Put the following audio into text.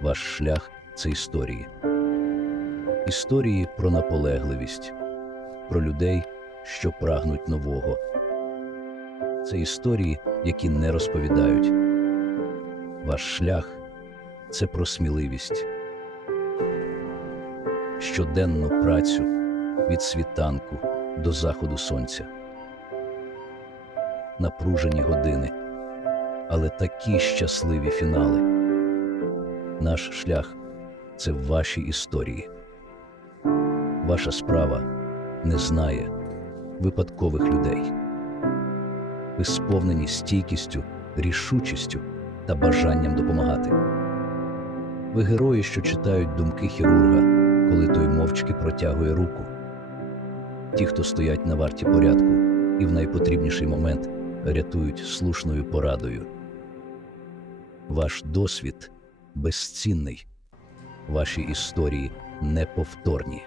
Ваш шлях це історії. Історії про наполегливість, про людей, що прагнуть нового. Це історії, які не розповідають. Ваш шлях це про сміливість, щоденну працю від світанку до заходу сонця, напружені години, але такі щасливі фінали. Наш шлях це ваші історії. Ваша справа не знає випадкових людей. Ви сповнені стійкістю, рішучістю та бажанням допомагати. Ви герої, що читають думки хірурга, коли той мовчки протягує руку. Ті, хто стоять на варті порядку і в найпотрібніший момент рятують слушною порадою. Ваш досвід безцінний, ваші історії неповторні.